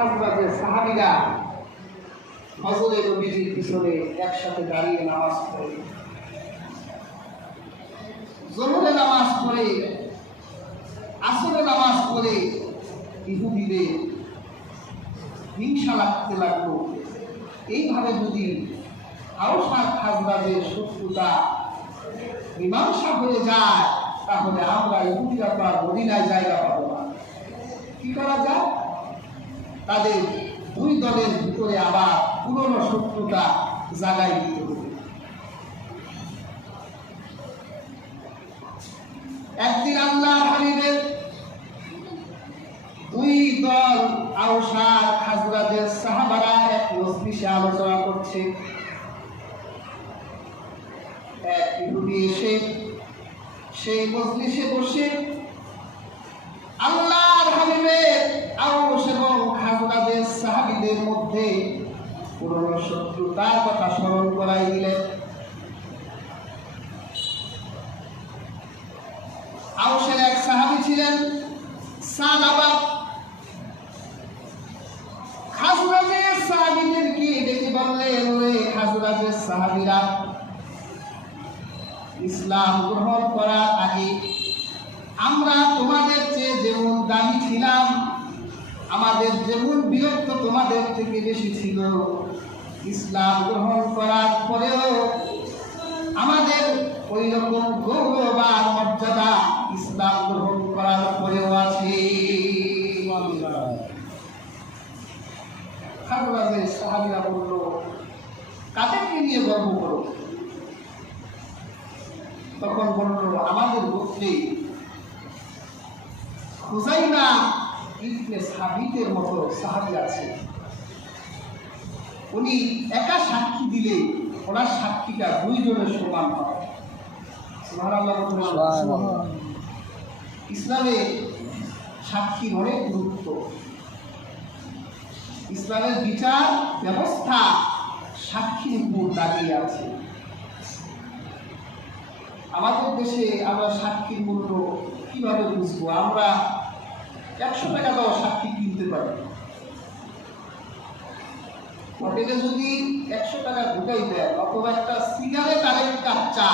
খাজরাজের সাহাবীরা হযরত নবীজির পিছনে একসাথে দাঁড়িয়ে নামাজ পড়ে, জোহরের নামাজ পড়ে, আসরের নামাজ পড়ে ইহুদিদের হিংসা লাগতে লাগলো। এইভাবে যদি আওস আর খাজরাজের শত্রুতা মীমাংসা হয়ে যায়, তাহলে আমরা ইহুদিরা তো আর মদিনায় জায়গা পাবো না। কি করা যায়? তাদের দুই দলের ভিতরে আবার পুরনো শত্রুতা জাগাই দিতে হবে। একদিন আল্লাহর হাবিবের দুই দল আওস আর খাজরাজের সাহাবারা এক মজলিসে আলোচনা করছে। এক ইহুদি এসে সেই মজলিসে বসে আল্লাহর হাবিবের আওস এবং খাজরাজের সাহাবীদের মধ্যে পুরনো শত্রুতার কথা স্মরণ করাই দিলেন। আওসের এক সাহাবী ছিলেন সালাবা। খাজরাজের সাহাবীদেরকে ডেকে বললেন, ওরে খাজরাজের সাহাবীরা, ইসলাম গ্রহণ করার আগে আমরা তোমাদের চেয়ে যেমন দামি ছিলাম, আমাদের যেমন বীরত্ব তোমাদের থেকে বেশি ছিল, ইসলাম গ্রহণ করার পরেও আমাদের ওই রকম গৌরব আর মর্যাদা ইসলাম গ্রহণ করার পরেও আছে। খাজরাজের সাহাবীরা বলল, কাদেরকে নিয়ে গর্ব করো? তখন বলল, আমাদের গোত্রে খুজাইমা ইবনে সাবিতের মতো সাহাবী আছে, উনি একা সাক্ষী দিলে ওনার সাক্ষীটা দুইজনের সমান হয়। সুবহানাল্লাহ। ইসলামে সাক্ষীর অনেক গুরুত্ব। ইসলামের বিচার ব্যবস্থা সাক্ষীর উপর দাঁড়িয়ে আছে। আমাদের দেশে আমরা সাক্ষীর মূল্য কিভাবে বুঝবো? আমরা 100 টাকা দাও সাক্ষী কিনতে পারি। হোটেলে যদি 100 টাকা ঢুকাই দেয়, অথবা একটা সিগারেট আর এক কাপ চা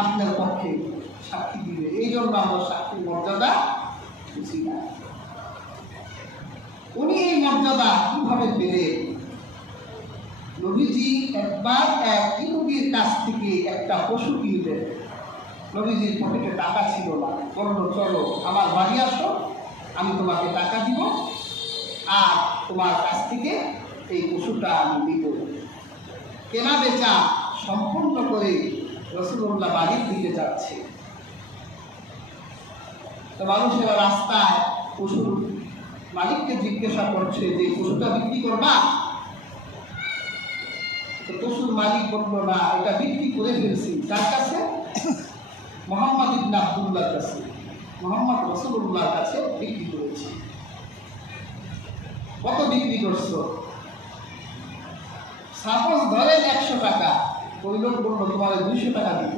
আপনার পক্ষে সাক্ষী দিবে। এই জন্য আমরা সাক্ষীর মর্যাদা বুঝি না। উনি এই মর্যাদা কিভাবে পেলেন? নবীজি একবার এক ইহুদির কাছ থেকে একটা পশু কিনলেন। নবীজির পকেটে টাকা ছিল না। বলল, চলো আমার বাড়ি আসো, আমি তোমাকে টাকা দিব, আর তোমার কাছ থেকে এই পশুটা আমি দিব। কেনা বেচা সম্পূর্ণ করে রাসূলুল্লাহ বাড়ির দিকে যাচ্ছে। তো মানুষেরা রাস্তায় পশুর মালিককে জিজ্ঞাসা করছে যে পশুটা বিক্রি করবা? তো পশুর মালিক বলল, না, এটা বিক্রি করে ফেলছি। তার কাছে? মুহাম্মদ ইবনে আব্দুল্লাহর কাছে, মুহাম্মদ রাসূলুল্লাহর কাছে বিক্রি করেছি। কত বিক্রি করছো? সাপোজ ধরেন 100 টাকা। ওই লোক বলল, তোমার 200 টাকা দিব।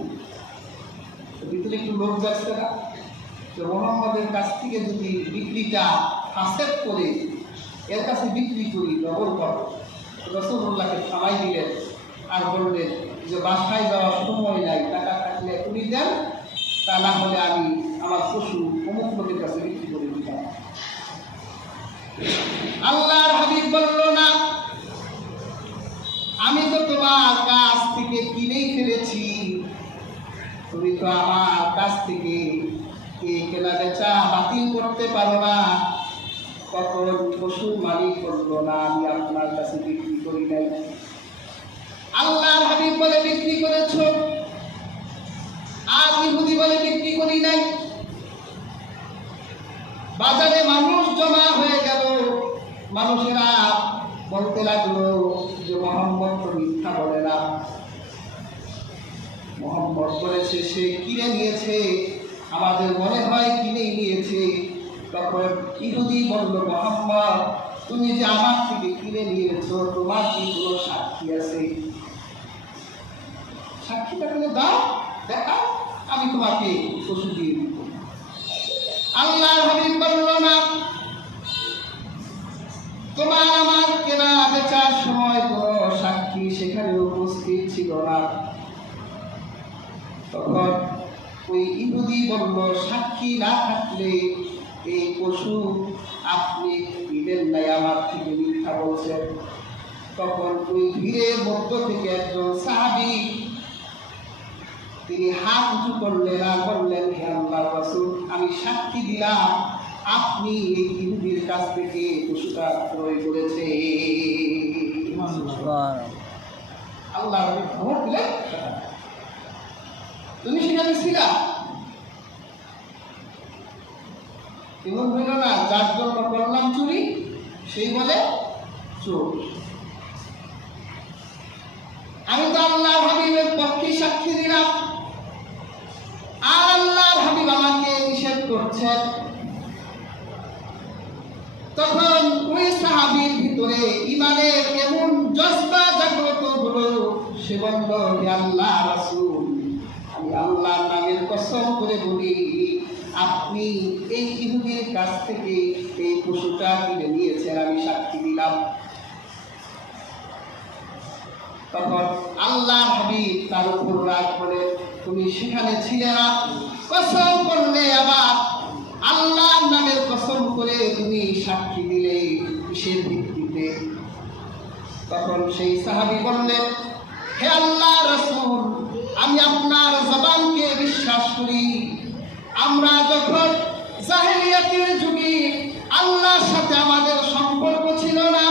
ভিতরে একটু লোক যাচ্ছে না? তো মুহাম্মদের কাছ থেকে যদি বিক্রিটা ফাসেদ করে এর কাছে বিক্রি করি, ডবল করো। রাসূলুল্লাহকে থামাই দিলেন আর বললেন যে বাসায় যাওয়ার সময় নাই, টাকা থাকলে উনি দেন, তা না হলে আমি আমার পশু অমুক লোকের কাছে বিক্রি করে দিতাম। আল্লাহর হাবিব বলল, না, আমি তো তোমার কাছ থেকে কিনেই ফেলেছি, তুমি তো আমার কাছ থেকে এই কেনা বেচা বাতিল করতে পারো না। তখন পশুর মালিক বলল, না, আমি আপনার কাছে বিক্রি করি নাই। আল্লাহর হাবিব বলে বিক্রি করেছো, আর ইহুদি বলে বিক্রি করি নাই। বাজারে মানুষ জমা হয়ে গেল। মানুষেরা বলতে লাগলো যে মুহাম্মদ তো মিথ্যা বলে না, মুহাম্মদ বলেছে সে কিনে নিয়েছে, আমাদের মনে হয় কিনেই নিয়েছে। তখন ইহুদি বলল, মুহাম্মদ, তুমি যে আমার থেকে কিনে নিয়েছো, তোমার কি কোনো সাক্ষী আছে? সাক্ষীটা করে দাও, দেখা, আমি তোমাকে পশু দিয়ে দিব। আল্লাহর হাবিব বলল, না, দেওয়ার সময় কোনো সাক্ষী সেখানে উপস্থিত ছিল না। তখন ওই ইহুদি বলল, সাক্ষী না থাকলে এই পশু আপনি দিলেন নাই, আমার থেকে মিথ্যা বলছেন। তখন ওই ভিড়ের মধ্য থেকে একজন সাহাবী তিনি হাত উঁচু করলেন আর বললেন, হে আল্লাহর রাসূল, আমি সাক্ষী দিলাম আপনি এই ইহুদির কাছ থেকে পশুটা ক্রয় করেছে। আল্লাহ খবর দিলেন, তুমি সেখানে ছিলা। এমন হইল না যার জন্য করলাম চুরি সেই বলে চোর। আমি তো আল্লাহ হাবিবের পক্ষে সাক্ষী দিলাম, আর আল্লাহ হাবিব আমাকে নিষেধ করছেন। তখন ওই সাহাবীর ভিতরে ইমানের এমন জজবা জাগ্রত হলো, সে বলল, হে আল্লাহ রাসূল, আমি আল্লাহর নামের কসম করে বলি, আপনি এই ইহুদির কাছ থেকে এই পশুটা কিনে নিয়েছেন, আমি সাক্ষী দিলাম। তখন আল্লাহ হাবিব তার উপর রাগ করে, তুমি সেখানে ছিলে না, কসম করলে, আবার আল্লাহর নামের কসম করে তুমি সাক্ষী দিলে, কিসের ভিত্তিতে? তখন সেই সাহাবী বললেন, হে আল্লাহ রাসূল, আমি আপনার জবানকে বিশ্বাস করি। আমরা যখন জাহেলিয়াতের যুগে আল্লাহর সাথে আমাদের সম্পর্ক ছিল না,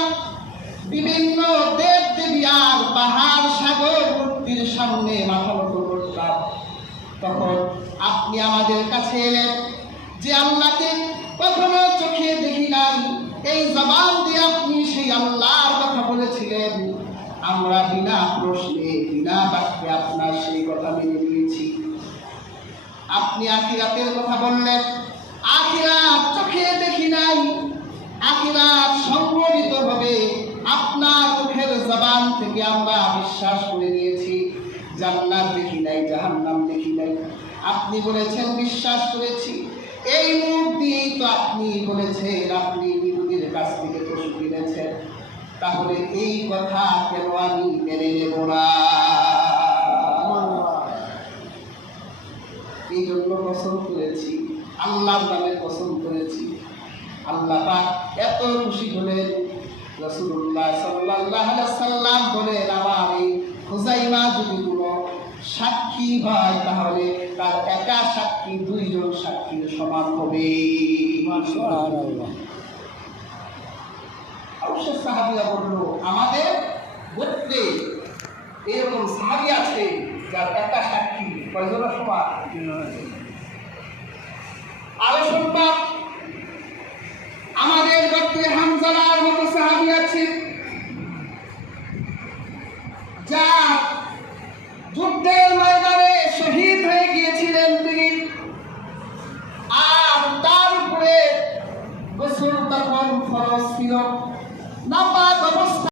বিভিন্ন দেব দেবী আর পাহাড় সাগর মূর্তির সামনে মাথা নত করতাম, তখন আপনি আমাদের কাছে এলেন, যে আল্লাহকে কখনো চোখে দেখি নাই, এই জবান দিয়ে আপনি সেই আল্লাহর কথা বলেছিলেন। আমরা বিনা প্রশ্নে বিনা বাক্যে আপনার সেই কথা মেনে নিয়েছি। আপনি আখিরাতের কথা বললেন, আখিরাত চোখে দেখি নাই, আখিরাত সংগঠিত হবে আপনার মুখের জবান থেকে আমরা বিশ্বাস করে নিয়েছি। জান্নাত দেখি নাই, জাহান্নাম দেখি নাই, আপনি বলেছেন বিশ্বাস করেছি। এই মুখ দিয়েই তো আপনি বলেছেন আপনি ইহুদির কাছ থেকে পশু কিনেছেন, তাহলে এই কথা কেন আমি মেনে নেব না? এই জন্য কসম করেছি, আল্লাহর নামে কসম করেছি। আল্লাহ পাক এত খুশি হলেন, রাসূলুল্লাহ সাল্লাল্লাহু আলাইহি সাল্লাম বলেন, আমার এই হুযাইমা যদি কোনো সাক্ষী হয়, তাহলে তার একা সাক্ষী দুইজন সাক্ষীর সমান হবে। মাশাআল্লাহ। অবশ্য সাহাবীরা বলল, আমাদের গোত্রে এরকম সাহাবী আছে যার একা সাক্ষী কয়জনের সমান? আরো শুনবা, আমাদের গোত্রে হামজার মতো